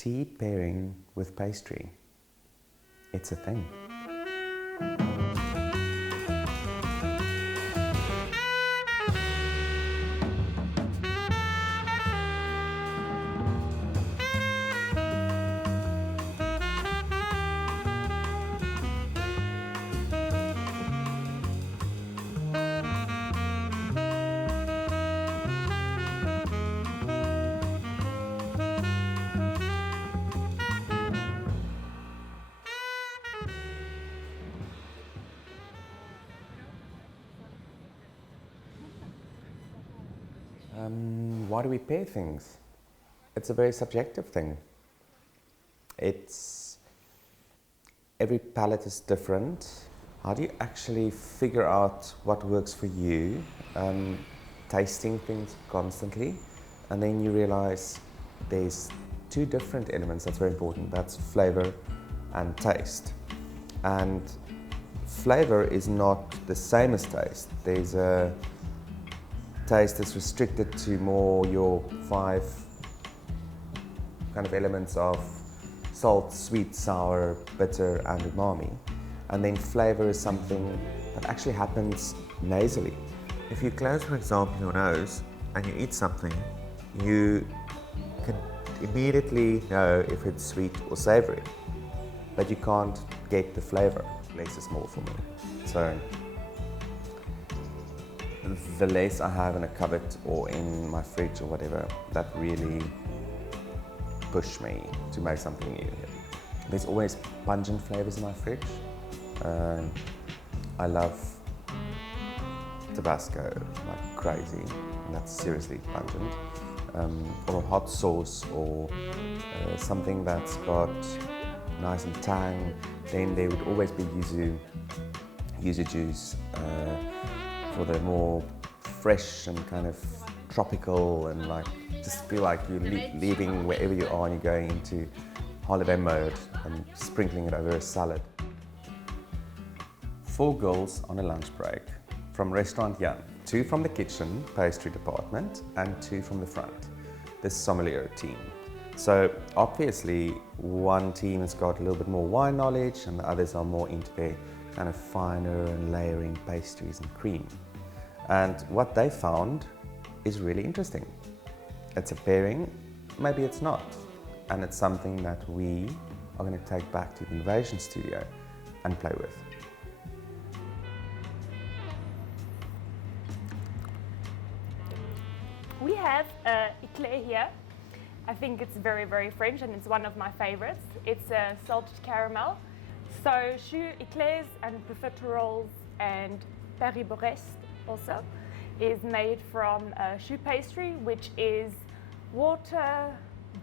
Tea pairing with pastry. It's a thing. Why do we pair things? It's a very subjective thing. Every palate is different. How do you actually figure out what works for you? Tasting things constantly, and then you realize there's two different elements that's very important. That's flavor and taste. And flavor is not the same as taste. There's a taste is restricted to more your 5 kind of elements of salt, sweet, sour, bitter, and umami. And then flavor is something that actually happens nasally. If you close, for example, your nose and you eat something, you can immediately know if it's sweet or savory, but you can't get the flavor. Less is more for me. So the less I have in a cupboard or in my fridge or whatever, that really push me to make something new. There's always pungent flavors in my fridge. I love Tabasco like crazy, and that's seriously pungent. Or a hot sauce, or something that's got nice and tang. Then there would always be yuzu juice. For the more fresh and kind of tropical, and like just feel like you're leaving wherever you are and you're going into holiday mode, and sprinkling it over a salad. 4 girls on a lunch break from Restaurant Jan, 2 from the kitchen, pastry department, and 2 from the front, the sommelier team. So obviously one team has got a little bit more wine knowledge, and the others are more into their kind of finer and layering pastries and cream. And what they found is really interesting. It's a pairing, maybe it's not. And it's something that we are going to take back to the innovation studio and play with. We have eclair here. I think it's very, very French, and it's one of my favorites. It's a salted caramel. So choux eclairs and profiteroles and Paris-Brest also is made from choux pastry, which is water,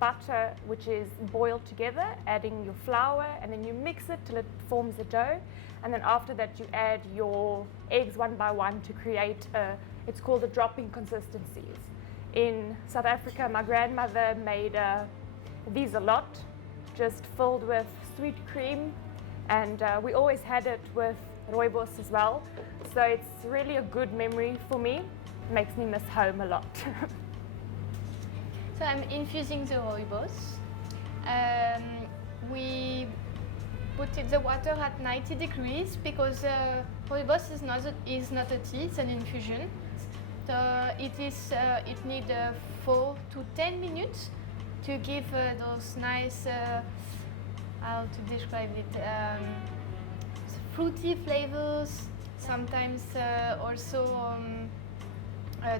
butter, which is boiled together, adding your flour, and then you mix it till it forms a dough. And then after that you add your eggs one by one to create it's called a dropping consistencies. In South Africa, my grandmother made these a lot, just filled with sweet cream, and we always had it with rooibos as well. So it's really a good memory for me. It makes me miss home a lot. So I'm infusing the rooibos. We put the water at 90 degrees because rooibos is not a tea, it's an infusion. So it needs 4 to 10 minutes to give those nice, how to describe it, fruity flavors, sometimes also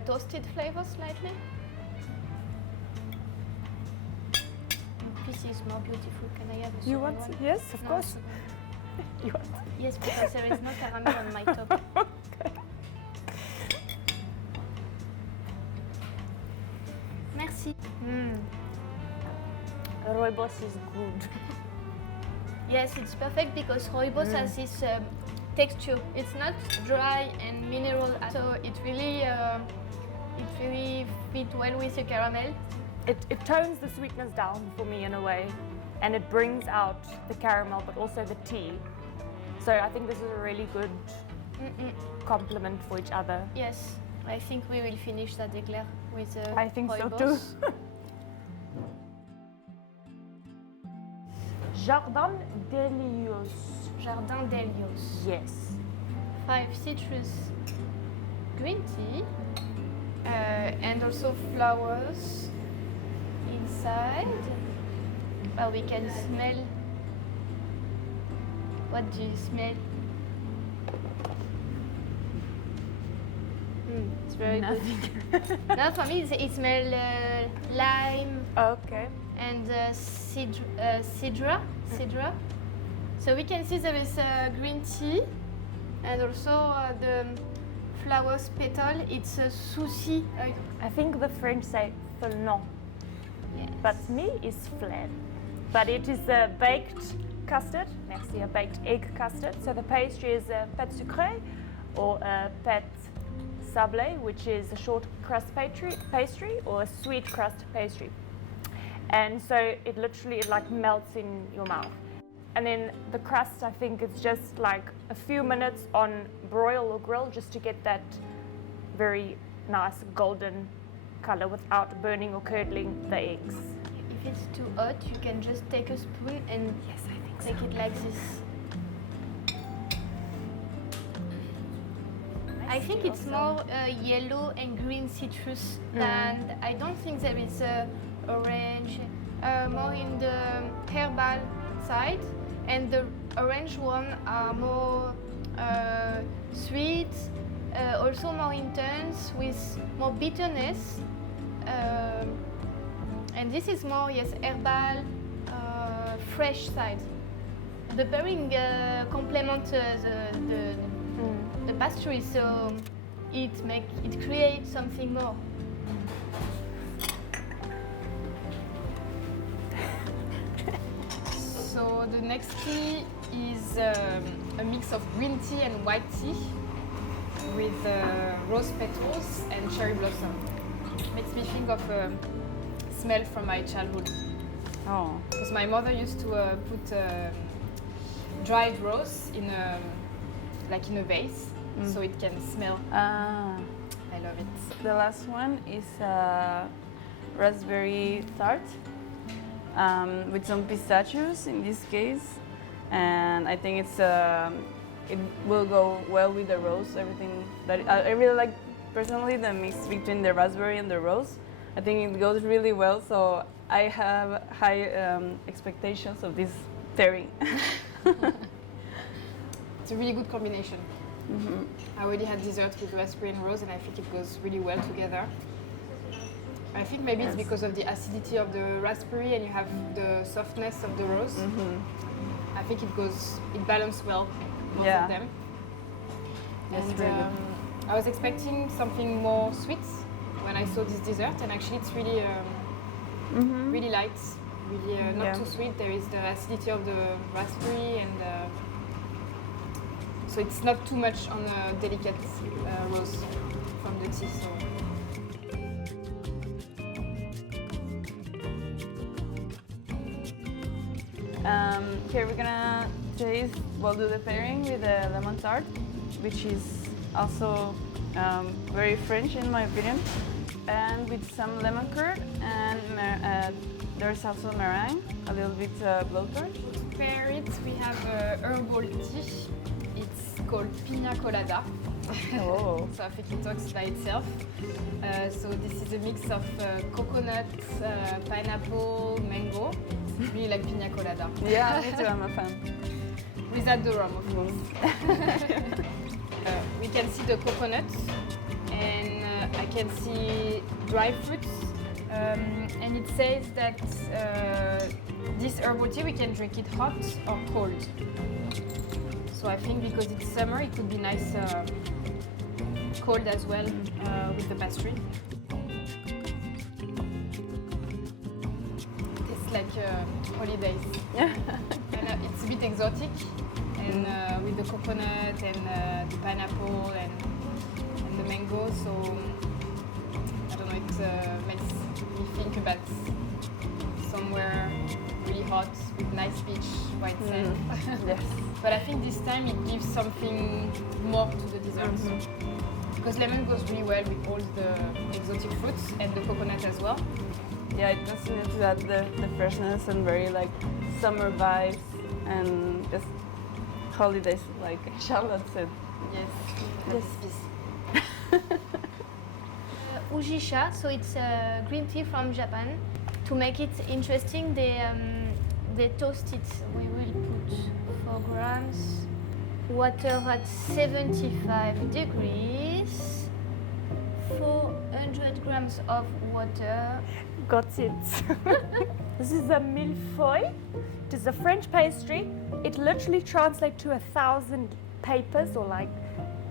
toasted flavors slightly. This is more beautiful. Can I have a You want? one? Yes, of No, course. second. You want? Yes, because there is no caramel on my top. Okay. Merci. Rooibos is good. Yes, it's perfect because rooibos has this texture. It's not dry and mineral, so it really fit well with the caramel. It tones the sweetness down for me in a way, and it brings out the caramel but also the tea. So I think this is a really good complement for each other. Yes, I think we will finish that eclair with I think so rooibos. too. Jardin d'Helios. Jardin d'Helios. Yes. 5 citrus green tea. And also flowers inside. Well, we can smell. What do you smell? It's very good. No, for me, it smells lime Okay. and cedra. So we can see there is green tea and also the flowers petal. It's a souci. I think the French say flan, Yes. but me is flan. But it is a baked custard. Merci, a baked egg custard. So the pastry is a pâte sucrée or a pâte sablé, which is a short crust pastry or a sweet crust pastry. And so it literally like melts in your mouth. And then the crust, I think it's just like a few minutes on broil or grill just to get that very nice golden color without burning or curdling the eggs. If it's too hot, you can just take a spoon and Yes, I think take it like this. I think it's more yellow and green citrus than I don't think there is orange, more in the herbal side, and the orange one are more sweet, also more intense with more bitterness, and this is more herbal, fresh side. The pairing complements the pastry, so it creates something more. So the next tea is a mix of green tea and white tea with rose petals and cherry blossom. Makes me think of a smell from my childhood. Oh. Because my mother used to put dried rose in a vase, so it can smell. I love it. The last one is raspberry tart with some pistachios in this case, and I think it will go well with the rose. Everything that I really like personally, the mix between the raspberry and the rose. I think it goes really well, so I have high expectations of this pairing. It's a really good combination. Mm-hmm. I already had dessert with raspberry and rose, and I think it goes really well together. I think maybe it's because of the acidity of the raspberry and you have the softness of the rose. Mm-hmm. I think it balances well both of them. That's And really good. I was expecting something more sweet when I saw this dessert, and actually it's really really light, really not too sweet. There is the acidity of the raspberry, and so it's not too much on a delicate rose from the tea. So. Here we're gonna do the pairing with the lemon tart, which is also very French in my opinion, and with some lemon curd, and there's also meringue, a little bit blowtorch. To pair it, we have herbal tea. It's called Pina Colada. Oh. So I think it talks by itself. So this is a mix of coconut, pineapple, mango. It's really like Pina Colada. Yeah, me too, I'm a fan. Without the rum, of course. We can see the coconut, and I can see dry fruits. And it says that this herbal tea, we can drink it hot or cold. So I think because it's summer, it would be nice cold as well with the pastry. It's like holidays. And it's a bit exotic, and with the coconut and the pineapple and the mango. So I don't know, it makes me think about somewhere really hot with nice beach, white sand. Yes. But I think this time it gives something more to the dessert. Because lemon goes really well with all the exotic fruits and the coconut as well. yeah, it continues to add the freshness and very like summer vibes and just holidays, like Charlotte said. Yes. Yes. Ujisha, so it's green tea from Japan. To make it interesting, they toast it. We will put 4 grams. Water at 75 degrees. 400 grams of water. Got it. This is a millefeuille. It is a French pastry. It literally translates to 1,000 papers or like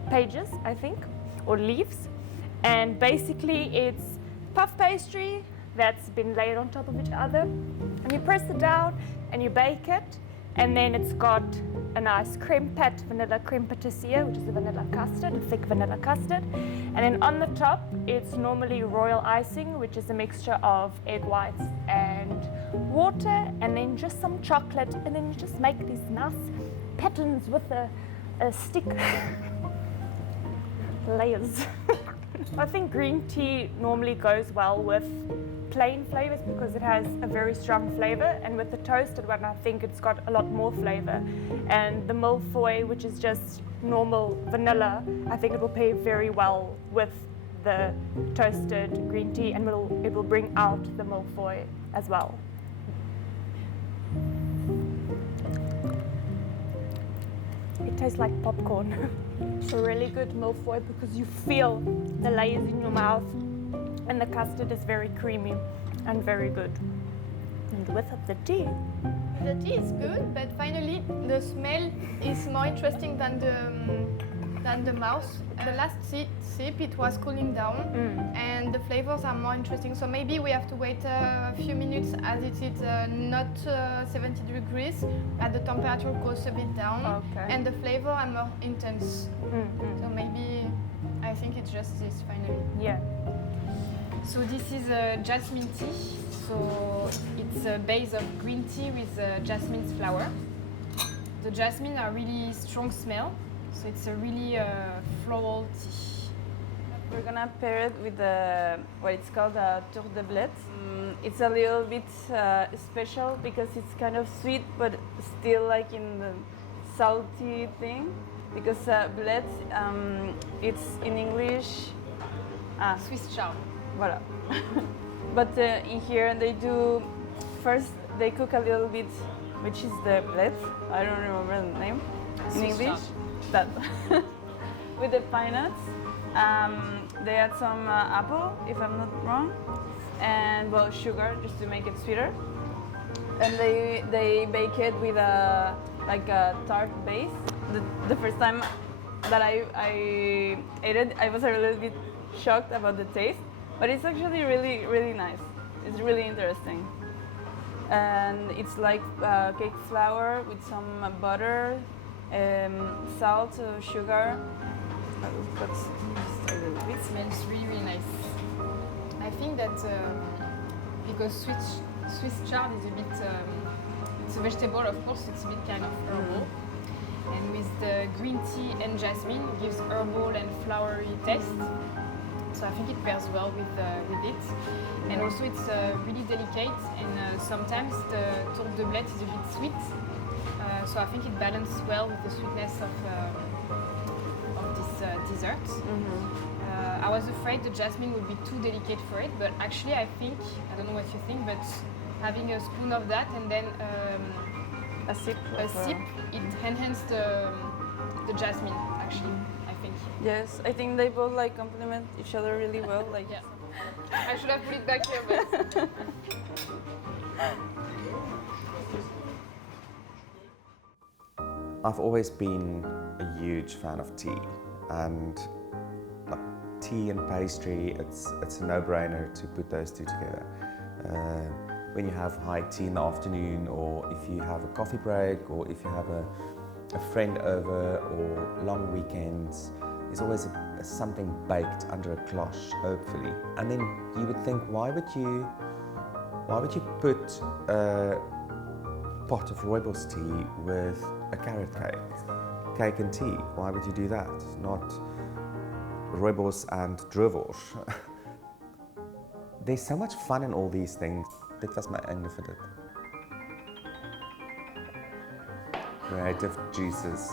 pages, I think, or leaves. And basically it's puff pastry that's been laid on top of each other. And you press it down and you bake it. And then it's got a nice vanilla creme patissier, which is a vanilla custard, a thick vanilla custard. And then on the top, it's normally royal icing, which is a mixture of egg whites and water, and then just some chocolate. And then you just make these nice patterns with a stick. Layers. I think green tea normally goes well with plain flavors because it has a very strong flavor, and with the toasted one I think it's got a lot more flavor. And the millefeuille, which is just normal vanilla, I think it will pair very well with the toasted green tea, and it will bring out the millefeuille as well. It tastes like popcorn. It's a really good millefeuille because you feel the layers in your mouth, and the custard is very creamy and very good. And with it, the tea. The tea is good, but finally the smell is more interesting than the mouth. The last sip, it was cooling down, and the flavors are more interesting. So maybe we have to wait a few minutes as it is not 70 degrees, and the temperature goes a bit down, and the flavor are more intense. So maybe I think it's just this finally. Yeah. So this is jasmine tea. So it's a base of green tea with jasmine flower. The jasmine are really strong smell, so it's a really floral tea. We're gonna pair it with what it's called a tour de bled. It's a little bit special because it's kind of sweet, but still like in the salty thing. Because bled, it's in English. Swiss chard. Voilà. But in here they do, first they cook a little bit, which is the bled. I don't remember the name in Swiss English. chard. That. With the pine nuts. They add some apple, if I'm not wrong, and well, sugar just to make it sweeter. And they bake it with a tart base. The first time that I ate it, I was a little bit shocked about the taste, but it's actually really, really nice. It's really interesting. And it's like cake flour with some butter, salt, sugar. It smells really, really nice. I think that because Swiss chard is a bit, it's a vegetable, of course, it's a bit kind of herbal. And with the green tea and jasmine, it gives herbal and flowery taste. So I think it pairs well with it. And also it's really delicate, and sometimes the tour de bled is a bit sweet. So I think it balances well with the sweetness of this dessert. I was afraid the jasmine would be too delicate for it, but actually I think, I don't know what you think, but having a spoon of that and then A sip. it enhances the jasmine, actually, I think. Yes, I think they both like complement each other really well. Like, Yeah. I should have put it back here, but I've always been a huge fan of tea, and like tea and pastry, it's a no-brainer to put those two together. When you have high tea in the afternoon, or if you have a coffee break, or if you have a friend over, or long weekends, there's always something baked under a cloche, hopefully. And then you would think, why would you put a pot of rooibos tea with a carrot cake and tea? Why would you do that? Not rooibos and druivels. There's so much fun in all these things. Dit was my einde vir dit. Creative juices.